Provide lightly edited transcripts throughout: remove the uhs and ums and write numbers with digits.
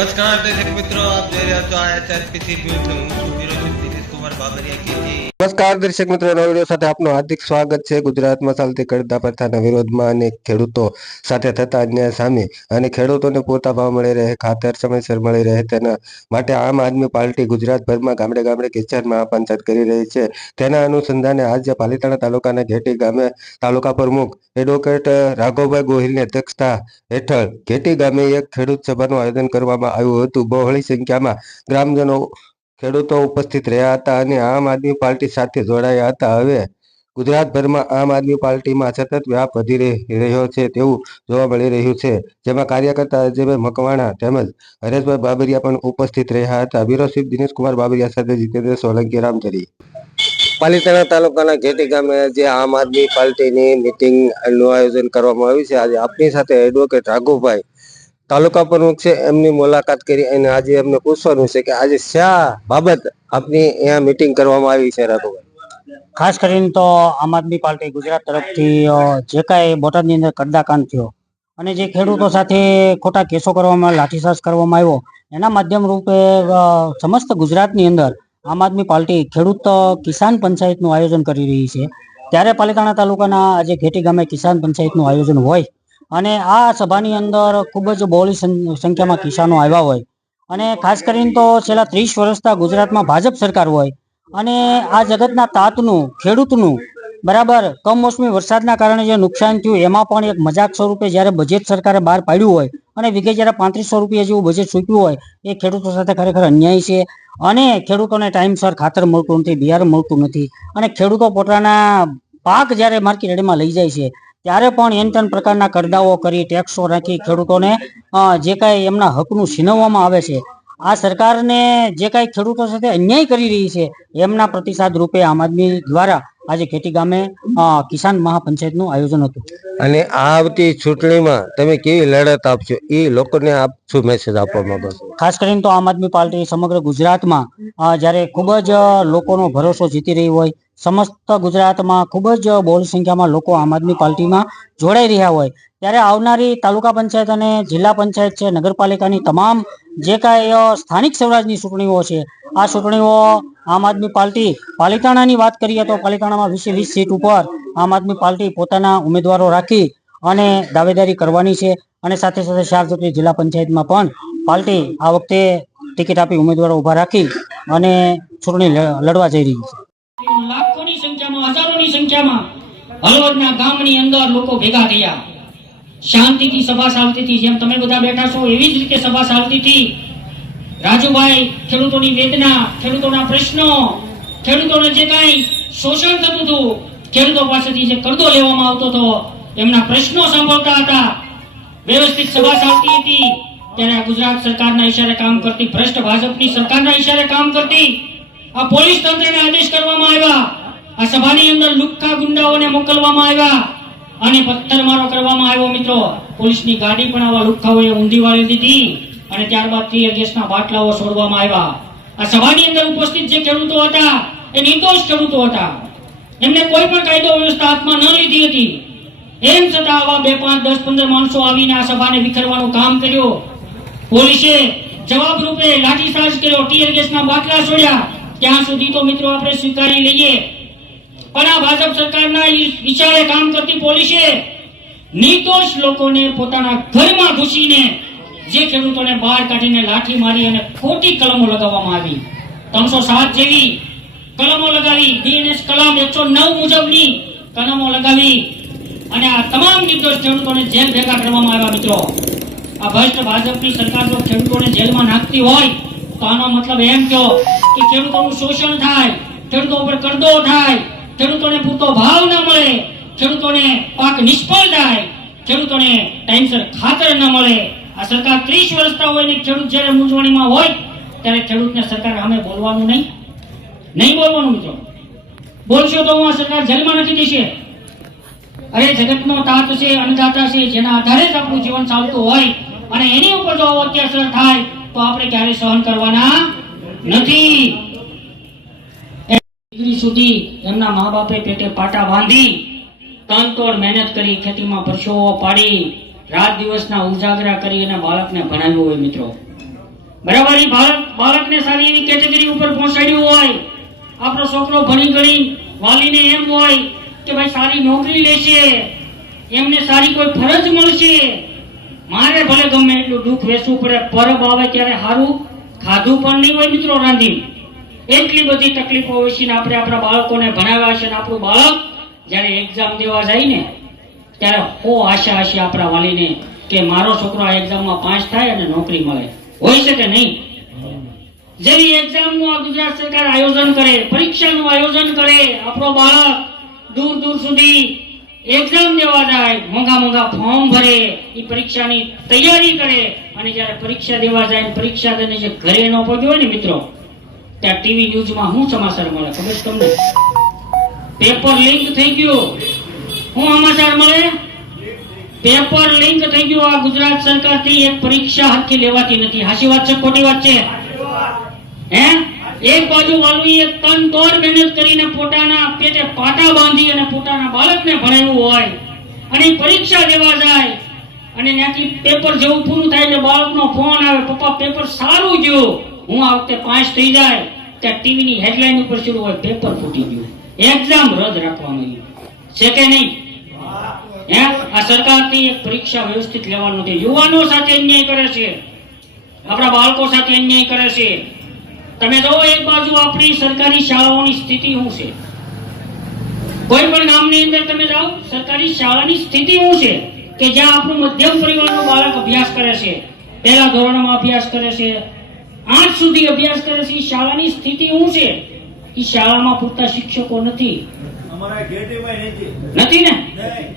નમસ્કાર દર્શક મિત્રો, આપ જોઈ રહ્યા છો ISRPC ન્યૂઝ. હું છું વિરોચક દિનેશ કુમાર બાબરિયા કે નમસ્કાર દર્શક મિત્રો, નવા વિડીયો સાથે આપનું હાર્દિક સ્વાગત છે. ગુજરાતમાં ચાલતી કરતા પ્રથાના વિરોધમાં અને ખેડૂતો સાથે થતા અન્યાય સામે અને ખેડૂતોને પૂરતા ભાવ મળી રહે, ખાતર સમયસર મળી રહે તેના માટે આમ આદમી પાર્ટી ગુજરાતભરમાં ગામડે ગામડે કિસાન મહાપંચાયત કરી રહી છે. તેના અનુસંધાને આજે પાલિતાણા તાલુકાના ઘેટી ગામે તાલુકા પ્રમુખ એડવોકેટ રાઘવભાઈ ગોહિલની અધ્યક્ષતા હેઠળ ઘેટી ગામે એક ખેડૂત સભાનું આયોજન કરવામાં આવ્યું હતું. બહોળી સંખ્યામાં ગ્રામજનો ખેડૂતો ઉપસ્થિત રહ્યા હતા અને આમ આદમી પાર્ટી સાથે જોડાયા હતા. હવે ગુજરાતભરમાં આમ આદમી પાર્ટીમાં સતત વ્યાપ વધી રહ્યો છે તેવું જોવા મળી રહ્યું છે, જેમાં કાર્યકર્તા અજયભાઈ મકવાણા તેમજ હરેશભાઈ બાબરિયા પણ ઉપસ્થિત રહ્યા હતા. બ્યુરો ચીફ દિનેશ કુમાર બાબરિયા સાથે જીતેન્દ્ર સોલંકી, રામચરી. પાલિતાણા તાલુકાના ઘેટી ગામે જે આમ આદમી પાર્ટીની મિટિંગનું આયોજન કરવામાં આવ્યું છે. આજે આપની સાથે એડવોકેટ રાઘવભાઈ તાલુકા પ્રમુખ છે, એમની મુલાકાત કરી અને આજે એમને પૂછવાનું છે કે આજે શા બાબત આપની અહીંયા મિટિંગ કરવામાં આવી છે. રાઘવભાઈ, ખાસ કરીને તો આમ આદમી પાર્ટી ગુજરાત તરફથી જે કાંઈ બોટાદની અંદર કડદાકાંડ થયો અને જે ખેડૂતો સાથે ખોટા કેસો કરવામાં, લાઠીચાર્જ કરવામાં આવ્યો, એના માધ્યમ રૂપે સમસ્ત ગુજરાતની અંદર આમ આદમી પાર્ટી ખેડૂત કિસાન પંચાયતનું આયોજન કરી રહી છે. ત્યારે પાલિતાણા તાલુકાના આજે ઘેટી ગામે કિસાન પંચાયતનું આયોજન હોય અને આ સભાની અંદર ખૂબ જ બહોળી સંખ્યામાં કિસાનો આવ્યા હોય અને ખાસ કરીને તો છેલ્લા 30 વર્ષથી ગુજરાતમાં ભાજપ સરકાર હોય અને આ જગતના તાતનું ખેડૂતનું બરાબર કમોસમી વરસાદના કારણે જે નુકસાન થયું એમાં પણ એક મજાક સ્વરૂપે જ્યારે બજેટ સરકારે બહાર પાડ્યું હોય અને વિગે જ્યારે 3500 રૂપિયા જેવું બજેટ ચૂક્યું હોય, એ ખેડૂતો સાથે ખરેખર અન્યાય છે. અને ખેડૂતોને ટાઈમસર ખાતર મળતું નથી, બિયારણ મળતું નથી અને ખેડૂતો પોતાના પાક જ્યારે માર્કેટ યાર્ડમાં લઈ જાય છે ત્યારે પણ એન પ્રકારના કરદાઓ કરી, ટેક્સો રાખી ખેડૂતોને જે કાંઈ એમના હકનું છીનવવામાં આવે છે. આ સરકારને જે કાંઈ ખેડૂતો સાથે અન્યાય કરી રહી છે એમના પ્રતિસાદ રૂપે આમ આદમી દ્વારા આજે ઘેટી ગામે કિસાન મહાપંચાયતનું આયોજન હતું. અને આવતી ચૂંટણીમાં તમે કેવી લડત આપશો એ લોકોને આપ શું મેસેજ આપવા માંગો છો? ખાસ કરીને તો આમ આદમી પાર્ટી સમગ્ર ગુજરાતમાં જ્યારે ખૂબ જ લોકોનો ભરોસો જીતી રહી હોય, સમસ્ત ગુજરાતમાં ખૂબ જ બહોળી સંખ્યામાં લોકો આમ આદમી પાર્ટીમાં જોડાઈ રહ્યા હોય, ત્યારે આવનારી તાલુકા પંચાયત અને જિલ્લા પંચાયત છે, નગરપાલિકાની તમામ જે કાંઈ સ્થાનિક સ્વરાજની ચૂંટણીઓ છે, આ ચૂંટણીઓ આમ આદમી પાર્ટી પાલિતાણાની વાત કરીએ તો પાલિતાણામાં 20 સીટ ઉપર આમ આદમી પાર્ટી પોતાના ઉમેદવારો રાખી અને દાવેદારી કરવાની છે. અને સાથે સાથે 4 જેટલી જિલ્લા પંચાયતમાં પણ પાર્ટી આ વખતે ટિકિટ આપી ઉમેદવારો ઉભા રાખી અને ચૂંટણી લડવા જઈ રહી છે. લાખોની સંખ્યામાં, હજારોની સંખ્યામાં હળવદના ગામની અંદર લોકો ભેગા થયા. શાંતિથી સભા ચાલતી હતી, જેમ તમે બધા બેઠા છો એવી જ રીતે સભા ચાલતી હતી. રાજુભાઈ ખેડૂતોની વેદના, ખેડૂતોના પ્રશ્નો, ખેડૂતોને જે કાંઈ શોષણ થતું હતું, ખેડૂતો પાસેથી જે કરદો લેવામાં આવતો હતો, એમના પ્રશ્નો સાંભળતા હતા. વ્યવસ્થિત સભા ચાલતી હતી ત્યારે ગુજરાત સરકારના ઈશારે કામ કરતી, ભ્રષ્ટ ભાજપની સરકારના ઈશારે કામ કરતી આ પોલીસ તંત્રને આદેશ કરવામાં આવ્યા. આ સભાની અંદર લુખ્ખા ગુંડાઓને મોકલવામાં આવ્યા અને પથ્થરમારો કરવામાં આવ્યો. મિત્રો, પોલીસની ગાડી પણ આવા લુખ્ખાઓએ ઊંધી વાળી દીધી અને ત્યારબાદ ટીયર ગેસના બાટલાઓ છોડવામાં આવ્યા. આ સભાની અંદર ઉપસ્થિત જે ખેડૂતો હતા એ નિર્દોષ ખેડૂતો હતા, એમને કોઈ પણ કાયદો વ્યવસ્થા હાથમાં ન લીધી હતી. એમ છતાં આવા 2, 5, 10, 15 માણસો આવીને આ સભાને વિખેરવાનું કામ કર્યું. પોલીસે જવાબ રૂપે લાઠીચાર્જ કર્યો, ટીયર ગેસના બાટલા છોડ્યા. ત્યાં સુધી તો મિત્રો આપણે સ્વીકારી લઈએ, પણ આ ભાજપ સરકારના ઈશારે કામ કરતી પોલીસે નિર્દોષ લોકોને પોતાના ઘરમાં ઘૂસીને જે ખેડૂતોને બહાર કાઢીને લાઠી મારી અને ખોટી કલમો લગાવવામાં આવી. 307 જેવી કલમો લગાવી, બીએનએસ કલમ 109 મુજબની કલમો લગાવી અને આ તમામ નિર્દોષ ખેડૂતોને જેલ ભેગા કરવામાં આવ્યા. મિત્રો, આ ભ્રષ્ટ ભાજપની સરકાર જો ખેડૂતોને જેલમાં નાખતી હોય તો આનો મતલબ એમ કહો કે ખેડૂતોનું શોષણ થાય, ખેડૂતો ઉપર કરદો થાય, ખેડૂતોને પૂરતો ભાવ ન મળે, ખેડૂતોને પાક નિષ્ફળ થાય, ખેડૂતોને ટાઈમસર ખાતર ન મળે. આ સરકાર 30 વર્ષથી હોય ને ખેડૂત જ્યારે મૂંઝવણીમાં હોય ત્યારે ખેડૂતને સરકાર સામે બોલવાનું નહીં બોલવાનું. મિત્રો, બોલશો તો હું આ સરકાર જેલમાં નાખી દેશે. અરે જગતનો તાત છે, અન્નદાતા છે, જેના આધારે જ આપણું જીવન ચાલતું હોય અને એની ઉપર જો આવો અત્યાચાર થાય તો આપણે ક્યારે સહન કરવાના નથી. ડિગ્રી સુધી એમના મા બાપે પેટે પાટા બાંધી તનતોડ મહેનત કરી, ખેતીમાં પરસેવો પાડી, રાત દિવસના ઉજાગરા કરી અને બાળકને ભણાવ્યું હોય. મિત્રો, બરાબર એ બાળકને સારી એવી કેટેગરી ઉપર પહોંચાડ્યું હોય, આપણો છોકરો ભણી ગણી વાલીને એમ હોય કે ભાઈ સારી નોકરી લેશે, એમને સારી કોઈ ફરજ મળશે, મારે ભલે ગમે એટલું દુઃખ વેચવું પડે, પરબ આવે ત્યારે સારું ખાધું પણ નહીં હોય મિત્રો રાંધી, એટલી બધી તકલીફો હોય છે ને આપણે આપણા બાળકોને ભણાવ્યા છે ને આપણું બાળક જ્યારે એક્ઝામ દેવા જાય ને ત્યારે બહુ આશા હશે આપણા વાલીને કે મારો છોકરો આ એક્ઝામમાં પાસ થાય અને નોકરી મળે. હોય છે કે નહીં? જેવી એક્ઝામનું આ ગુજરાત સરકાર આયોજન કરે, પરીક્ષાનું આયોજન કરે, આપણો બાળક દૂર દૂર સુધી એક્ઝામ દેવા જાય, મોંઘા ફોર્મ ભરે, એ પરીક્ષાની તૈયારી કરે અને જ્યારે પરીક્ષા દેવા જાય, પરીક્ષા દઈને જે ઘરે ન પહોંચ્યો હોય ને મિત્રો, ત્યાં ટીવી ન્યૂઝમાં શું સમાચાર મળે ખબર છે તમને? પેપર લીક થઈ ગયું. શું સમાચાર મળે? પેપર લીક થઈ ગયું. આ ગુજરાત સરકારથી એક પરીક્ષા હરખી લેવાતી નથી. સાચી વાત છે ખોટી વાત છે? હે? એક બાજુ વાલીએ તન તોડ મહેનત કરીને પોતાના પેટે પાટા બાંધી અને પોતાના બાળકને ભણાવ્યું હોય અને પરીક્ષા દેવા જાય અને ત્યાંથી પેપર જેવું પૂરું થાય એટલે બાળકનો ફોન આવે, પપ્પા પેપર સારું ગયું, હું આ વખતે પાસ થઈ જાય, ત્યાં ટીવીની હેડલાઇન ઉપર શરૂ હોય પેપર ફૂટી ગયું, એક્ઝામ રદ રાખવામાં આવી. છે કે નહીં? હે? આ સરકારની એક પરીક્ષા વ્યવસ્થિત લેવાનું છે. યુવાનો સાથે અન્યાય કરે છે, આપણા બાળકો સાથે અન્યાય કરે છે. તમે જો એક બાજુ આપણી સરકારી શાળાઓની સ્થિતિ શું છે, કોઈ પણ ગામની અંદર તમે જાઓ સરકારી શાળાની સ્થિતિ શું છે કે જ્યાં આપણું મધ્યમ પરિવારનું બાળક અભ્યાસ કરે છે, પહેલા ધોરણમાં અભ્યાસ કરે છે, 8 સુધી અભ્યાસ કરે છે, એ શાળાની સ્થિતિ શું છે? એ શાળામાં પૂરતા શિક્ષકો નથી. નથી ને?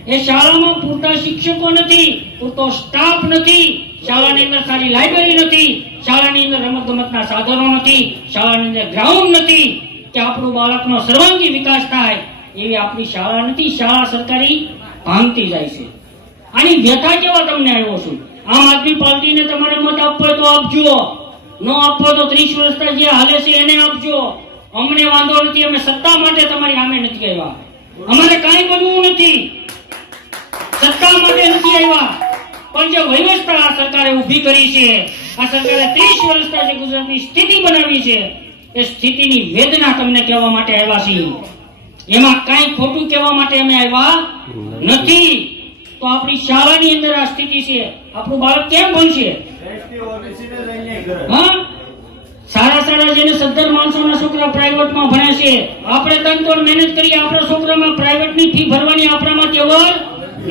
એ શાળામાં પૂરતા શિક્ષકો નથી, પૂરતો સ્ટાફ નથી, શાળાની અંદર સારી લાઇબ્રેરી નથી, શાળાની અંદર રમત ગમતના સાધનો નથી, શાળાની અંદર ગ્રાઉન્ડ નથી કે આપણું બાળકનો સર્વાંગી વિકાસ થાય એવી આપણી શાળા નથી. શાળા સરકારી ભાંગતી જાય છે. આની વ્યથા કેવા તમને આવ્યો છું? આમ આદમી પાર્ટીને તમારે મત આપવો હોય તો આપજો, ન આપવો તો 30 વર્ષના જે હાલે છે એને આપજો. અમને વાંધો નથી, અમે સત્તા માટે તમારી સામે નથી આવ્યા, અમારે કાંઈ બનવું નથી, સત્તા માટે નથી આવ્યા, પણ જે વ્યવસ્થા આ સરકારે ઊભી કરી છે, આ સરકારે 30 વર્ષના જે ગુજરાતની સ્થિતિ બનાવી છે એ સ્થિતિની વેદના તમને કહેવા માટે આવ્યા છીએ. એમાં કાંઈ ખોટું કહેવા માટે અમે આવ્યા નથી. તો આપણી શાળાની અંદર આ સ્થિતિ છે, આપણું બાળક કેમ ભણશે? હા, સારા જેને સદ્ધર માણસોના છોકરા પ્રાઇવેટમાં ભણે છે, આપણે તનતોડ મહેનત કરી આપણા છોકરામાં પ્રાઇવેટની ફી ભરવાની આપણામાં તેવડ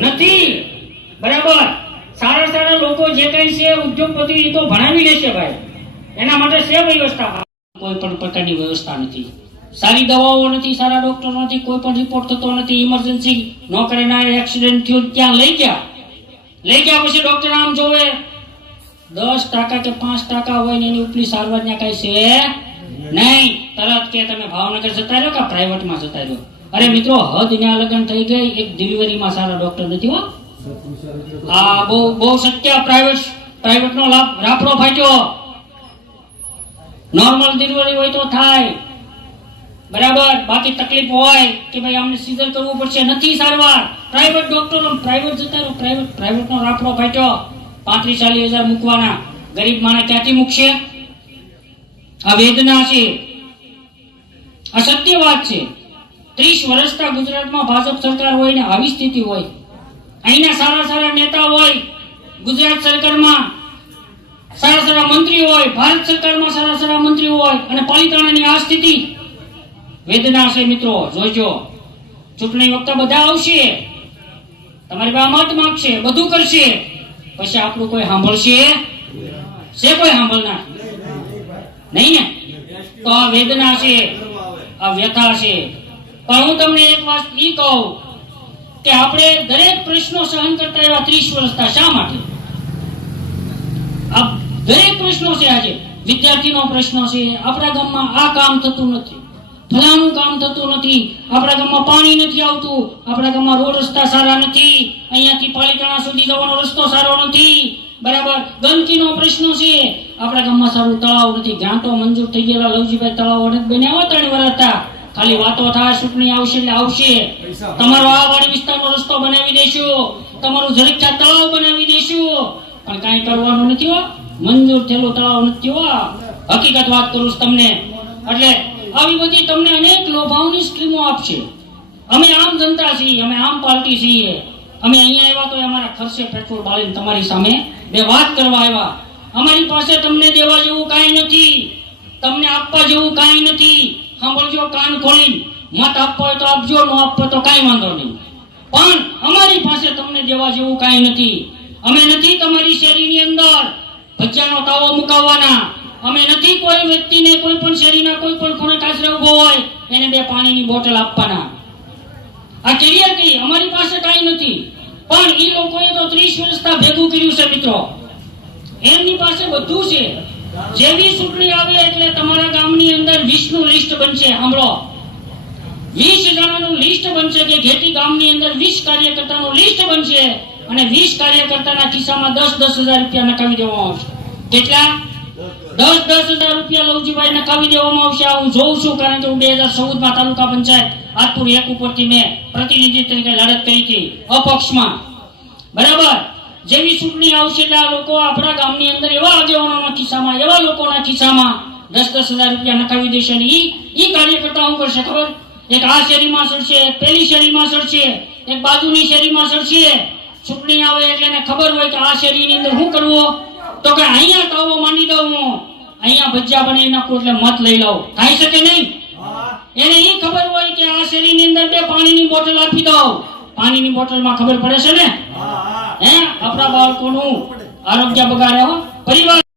નથી. બરાબર? સારા લોકો જે કઈ છે ઉદ્યોગપતિ તો ભણાવી લેશે ભાઈ, એના માટે છે વ્યવસ્થા. કોઈ પણ પ્રકારની વ્યવસ્થા નથી, સારી દવાઓ નથી, સારા ડોક્ટર નથી, કોઈ પણ રિપોર્ટ થતો નથી, ઇમરજન્સી ન કરે ના એક્સિડન્ટ થયો ત્યાં લઈ ગયા પછી ડોક્ટર આમ જોવે 10% કે 5% હોય ને એની ઉપલી સારવાર ત્યાં કઈ છે નહીં, તરત કે તમે ભાવનગર જતા રહ્યો કે પ્રાઇવેટમાં જતા રહ્યો. અરે મિત્રો, હદ ન્યા લગન થઈ ગઈ, એક ડિલિવરીમાં સારા ડોક્ટર નથી હો. આ બહુ સત્ય. પ્રાઇવેટ નો લાભ રાફડો ફાટ્યો. નોર્મલ ડિલિવરી હોય તો થાય, બરાબર, બાકી તકલીફ હોય કે ભાઈ અમને સીઝર કરવું પડશે, નથી સારવાર, પ્રાઇવેટ ડોક્ટરો પ્રાઇવેટ જતા રહ્યો, પ્રાઇવેટ નો રાફડો ફાટ્યો. 35-40 હજાર મૂકવાના, ગરીબ માણસ ક્યાંથી મૂકશે? આ વેદના છે, આ સત્ય વાત છે. 30 વર્ષના ગુજરાતમાં ભાજપ સરકાર હોય ને આવી સ્થિતિ હોય, અહીંના સારા નેતા હોય, ગુજરાત સરકારમાં સારા મંત્રી હોય, ભારત સરકારમાં સારા મંત્રી હોય અને પાલિતાણાની આ સ્થિતિ. વેદના છે મિત્રો, જોજો. ચૂંટણી વખતે બધા આવશે, તમારી પાસે મત માંગશે, બધું કરશે, પછી આપણું કોઈ સાંભળશે? છે કોઈ સાંભળનાર? નહીં ને? તો આ વેદના છે, આ વ્યથા છે. પણ હું તમને એક વાત ઈ કહું કે આપણે દરેક પ્રશ્નો સહન કરતા એવા 30 વર્ષના શા માટે? આ દરેક પ્રશ્નો છે. આજે વિદ્યાર્થીનો પ્રશ્ન છે, આપણા ગામમાં આ કામ થતું નથી, ફલાણું કામ થતું નથી, આપણા ગામમાં પાણી નથી આવતું, આપણા ગામમાં રોડ રસ્તા સારા નથી, અહીંયાથી પાલિતાણા સુધી જવાનો રસ્તો સારો નથી, બરાબર. ગંદકીનો પ્રશ્ન છે, આપણા ગામમાં સારું તળાવ નથી, ગ્રાન્ટો મંજૂર થઈ ગયેલા લવજીભાઈ તળાવ અનેક બન્યા 3 વર્ષ હતા, ખાલી વાતો થાય, ચૂંટણી આવશે એટલે આવશે. તમારો આ વાડી વિસ્તારનો રસ્તો બનાવી દેશું, તમારું ઝરીખા તળાવ બનાવી દેશું, પણ કાંઈ કરવાનું નથી હો. મંજૂર થયેલું તળાવ નથી હોવા. હકીકત વાત કરું છું તમને. એટલે આવી બધી તમને અનેક લોભાવની સ્કીમો આપશે. અમે આમ જનતા છીએ, અમે આમ પાર્ટી છીએ. અમે અહીંયા આવ્યા તો અમારા ખર્ચે પેટ્રોલ બાળીને તમારી સામે બે વાત કરવા આવ્યા. અમારી પાસે તમને દેવા જેવું કાંઈ નથી, તમને આપવા જેવું કાંઈ નથી. સાંભળજો કાન ખોલીને. મત આપવો હોય તો આપજો, ન આપવો તો કાંઈ વાંધો નહીં. પણ અમારી પાસે તમને દેવા જેવું કાંઈ નથી. અમે નથી તમારી શેરીની અંદર ભજીયાનો તાવો મુકાવવાના. અમે નથી કોઈ વ્યક્તિને કોઈ પણ શેરીના કોઈ પણ ખૂણે કાચરે ઉભો હોય એને બે પાણીની બોટલ આપવાના. આ ક્લિયર કહી અમારી પાસે કાંઈ નથી. પણ એ લોકોએ તો 30 વર્ષથી ભેગું કર્યું છે મિત્રો. એમની પાસે બધું છે. જેવી ચૂંટણી આવે એટલે તમારા ગામની અંદર 20 નું લિસ્ટ બનશે. સાંભળો, 20 જણાનું લિસ્ટ બનશે કે ઘેટી ગામની અંદર 20 કાર્યકર્તાનું લિસ્ટ બનશે અને 20 કાર્યકર્તાના ખિસ્સામાં 10,000 રૂપિયા નખાવી દેવામાં આવશે. કેટલા? 10,000 રૂપિયા લવજીભાઈ નખાવી દેવામાં આવશે. હું જોઉં છું, કારણ કે હું 2014 તાલુકા પંચાયત આદપુર 1 ઉપરથી મેં પ્રતિનિધિ તરીકે લડત કરી હતી અપક્ષમાં. બરાબર. જેવી ચૂંટણી આવશે એટલે આ લોકો આપણા ગામની અંદર એવા આગેવાનોના ખિસ્સામાં, એવા લોકોના ખિસ્સામાં 10,000 રૂપિયા નખાવી દેશે. અને ઈ કાર્યકર્તા શું કરશે ખબર? એક આ શેરીમાં સડશે, એક પેલી શેરીમાં સડશે, એક બાજુની શેરીમાં સડશે. ચૂંટણી આવે એટલે એને ખબર હોય કે આ શેરીની અંદર શું કરવું, તો કે અહીંયા તાવો માંડી દઉં હું, અહીંયા ભજીયા બનાવી નાખું એટલે મત લઈ લઉં. થાય શકે નહીં? એને એ ખબર હોય કે આ શેરીની અંદર 2 પાણીની બોટલ આપી દઉં. પાણીની બોટલમાં ખબર પડે છે ને? હે, આપણા બાળકોનું આરોગ્ય બગાડે હો. પરિવાર